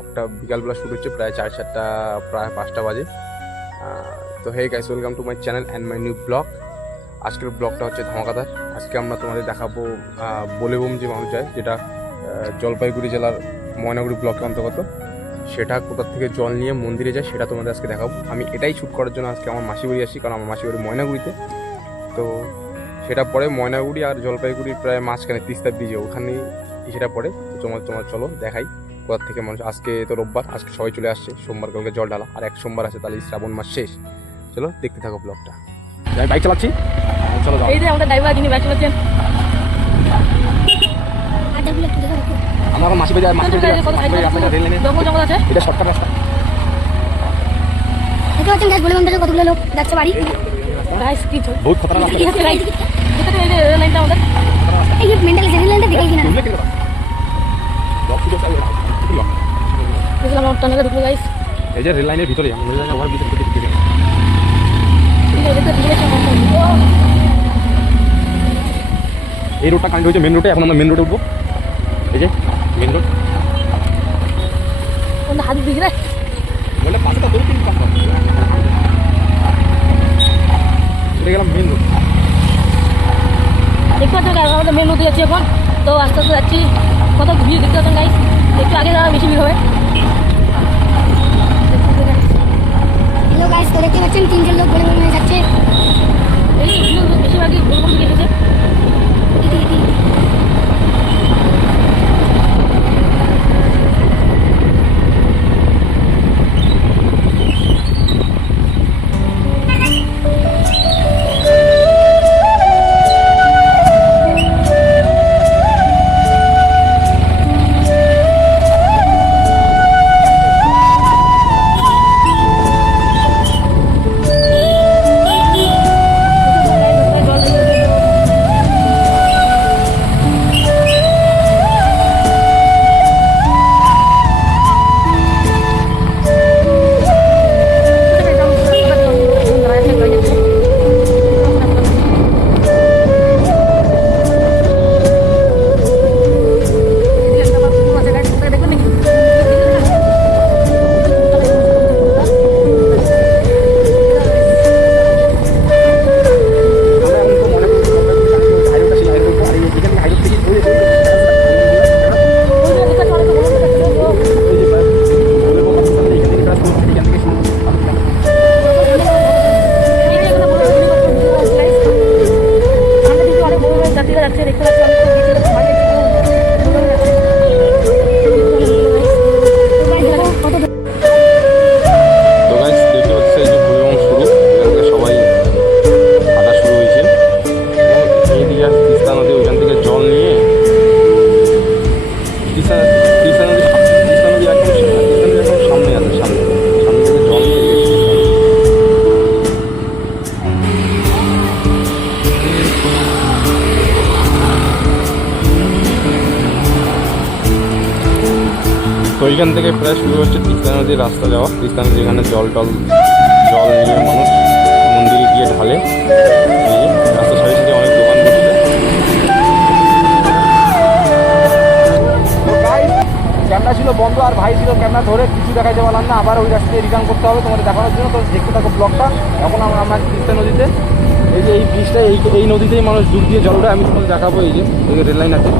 ব্লগটা বিকালবেলা শুরু হচ্ছে, প্রায় চার চারটা প্রায় পাঁচটা বাজে। তো hey guys welcome to my channel and my new blog আজকের ব্লগটা হচ্ছে ধামাকাদার। আজকে আমরা তোমাদের দেখাবো বলেবুম যে মানুষ যায়, যেটা জলপাইগুড়ি জেলার ময়নাগুড়ি ব্লকের অন্তর্গত। সেটা কোথা থেকে জল নিয়ে মন্দিরে যায়, সেটা তোমাদের আজকে দেখাবো। আমি এটাই শ্যুট করার জন্য আজকে আমার মাসি বাড়ি আসি কারণ আমার মাসি বাড়ি ময়নাগুড়িতে। তো সেটা পরে ময়নাগুড়ি আর জলপাইগুড়ির প্রায় মাঝখানে তিস্তা ব্রিজে, ওখানেই সেটা পড়ে তোমার তোমার, চলো দেখাই। কোথা থেকে মানুষ আজকে তো রোববার আজকে সবাই চলে আসছে। সোমবার কালকে জল ঢালা। আর এক সোমবার আছে তাহলে শ্রাবণ মাস শেষ। চলো দেখতে থাকো ব্লগটা। আমি বাইক চালাচ্ছি? চলো এই যে আমাদের ড্রাইভার যিনি চালাচ্ছেন। রাখো আমার মাসি রেল লাইনে জঙ্গল জঙ্গল আছে। এটা শর্টকাট রাস্তা। দেখতে পাচ্ছেন গ্যাস বলে মন্দিরে কতগুলো লোক যাচ্ছে বাড়ি? গাইস কি বহুত খতরা রাস্তা এই রাইট এখানে রেল লাইনটা আমাদের। এই যে মেন্টাল কিনে আমার টানেলে ঢুকলো গাইস এই যে রেল লাইনের ভিতরে রেল লাইনের ওভার ভিতরে ঢুকে ঢুকে এই রোডটা কানেক্ট হয়েছে মেন রোডে এখন আমরা মেন রোডে উঠবো। এই যে মেন রোড হাত দিকে বলে দু তিন কাম উঠে গেলাম মেন রোড দেখতে পাচ্ছেন guys, আমাদের মেন রোডে যাচ্ছি এখন। তো আস্তে আস্তে যাচ্ছি। কত ভিড় দেখতে পাচ্ছেন গাইস একটু আগে যাওয়া বেশি ভিড় হবে। যাত্রীরা যাচ্ছে দেখতে পাচ্ছি তো এইখান থেকে প্রায় শুরু হচ্ছে তিস্তা নদীর রাস্তা যাওয়া। তিস্তা নদী এখানে জল টল, জল নিয়ে মানুষ মন্দিরে গিয়ে ঢালে। রাস্তার অনেক দোকান ক্যামেরা ছিল বন্ধ আর ভাই ছিল ক্যামেরা ধরে। কিছু দেখাইতে পারলাম না, আবার ওই রাস্তা দিয়ে রিটার্ন করতে হবে তোমাদের দেখানোর জন্য। তো দেখতে থাকো ব্লগটা এখন আমরা আমরা তিস্তা নদীতে। এই যে এই ব্রিজটা এই এই নদীতেই মানুষ ডুব দিয়ে জলটা আমি তোমাদের দেখাবো। এই যে রেল লাইন আছে।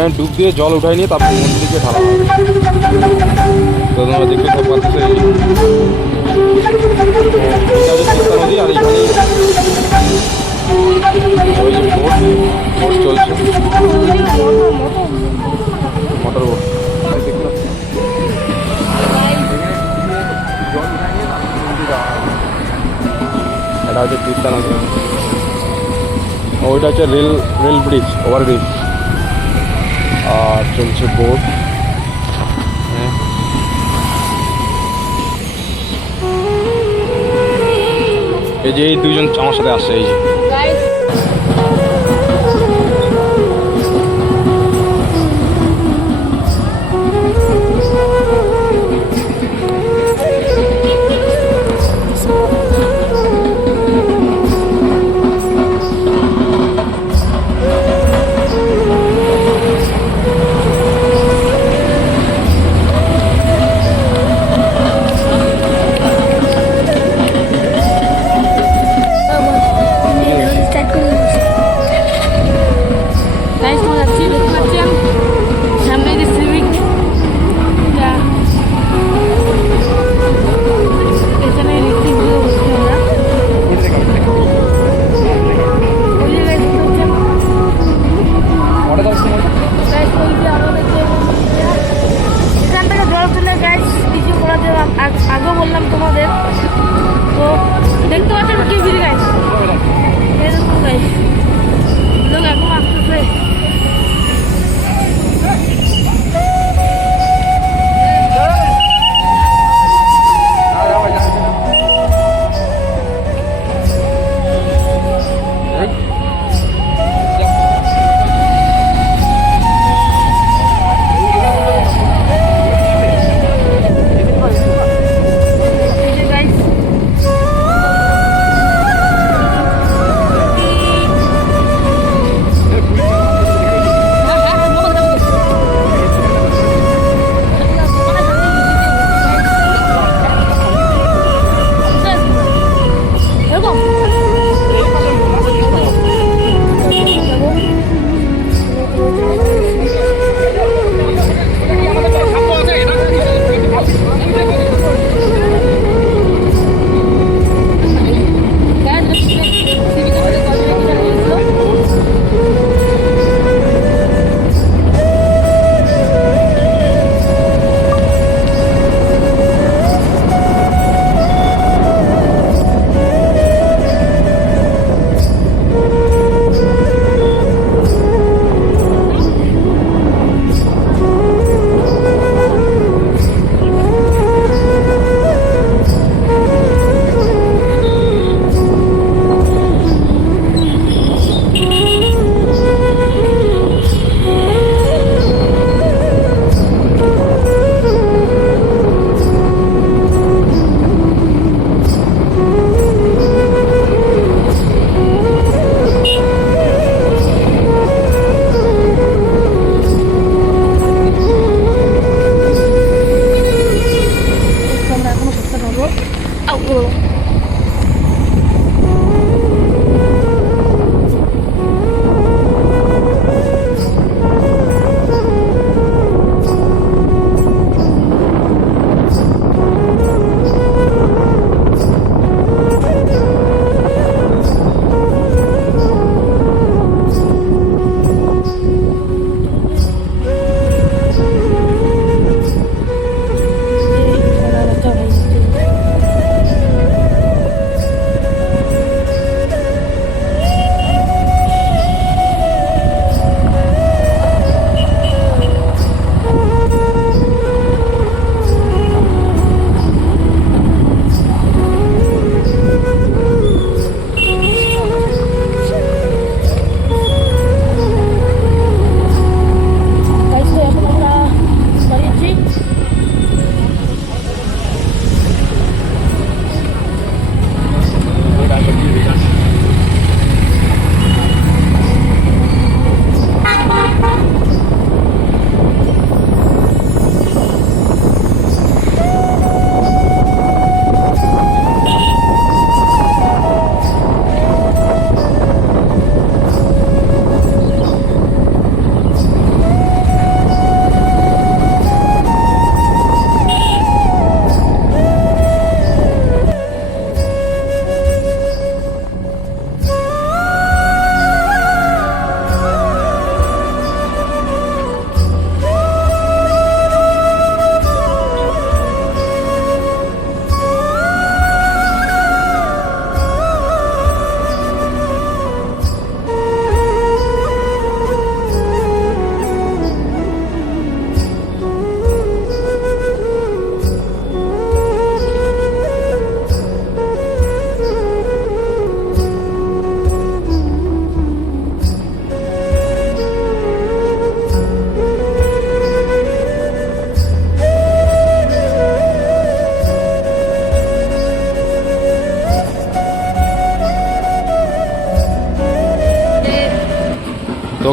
এখানে ডুব দিয়ে জল উঠাই নিয়ে তারপর মন্দিরকে ঢালা হবে তো তোমরা দেখতে পাচ্ছ হচ্ছে নদী আর এখানে চলছে। Motor boat. এটা হচ্ছে তিস্তা ওইটা হচ্ছে rail rail bridge over bridge আর চলছে বোট হ্যাঁ। এই যে এই দুজন আমার সাথে আসছে এই যে।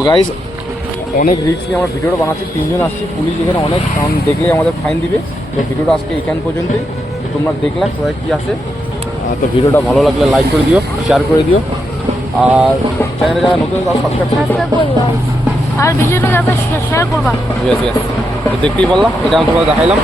গাইস অনেক রিস্ক নিয়ে আমরা ভিডিওটা বানাচ্ছি। তিনজন আসছি পুলিশ এখানে অনেক। কারণ দেখলেই আমাদের ফাইন দিবে। তো ভিডিওটা আজকে এখান পর্যন্তই। তো তোমরা দেখলা কোথায় কী আসে তো ভিডিওটা ভালো লাগলে লাইক করে দিও শেয়ার করে দিও। আর চ্যানেলে যারা নতুন তারা সাবস্ক্রাইব। আর ভিডিওটা শেয়ার করবা। ঠিক আছে তো দেখতেই বললাম এটা আমি তোমাদের দেখাইলাম।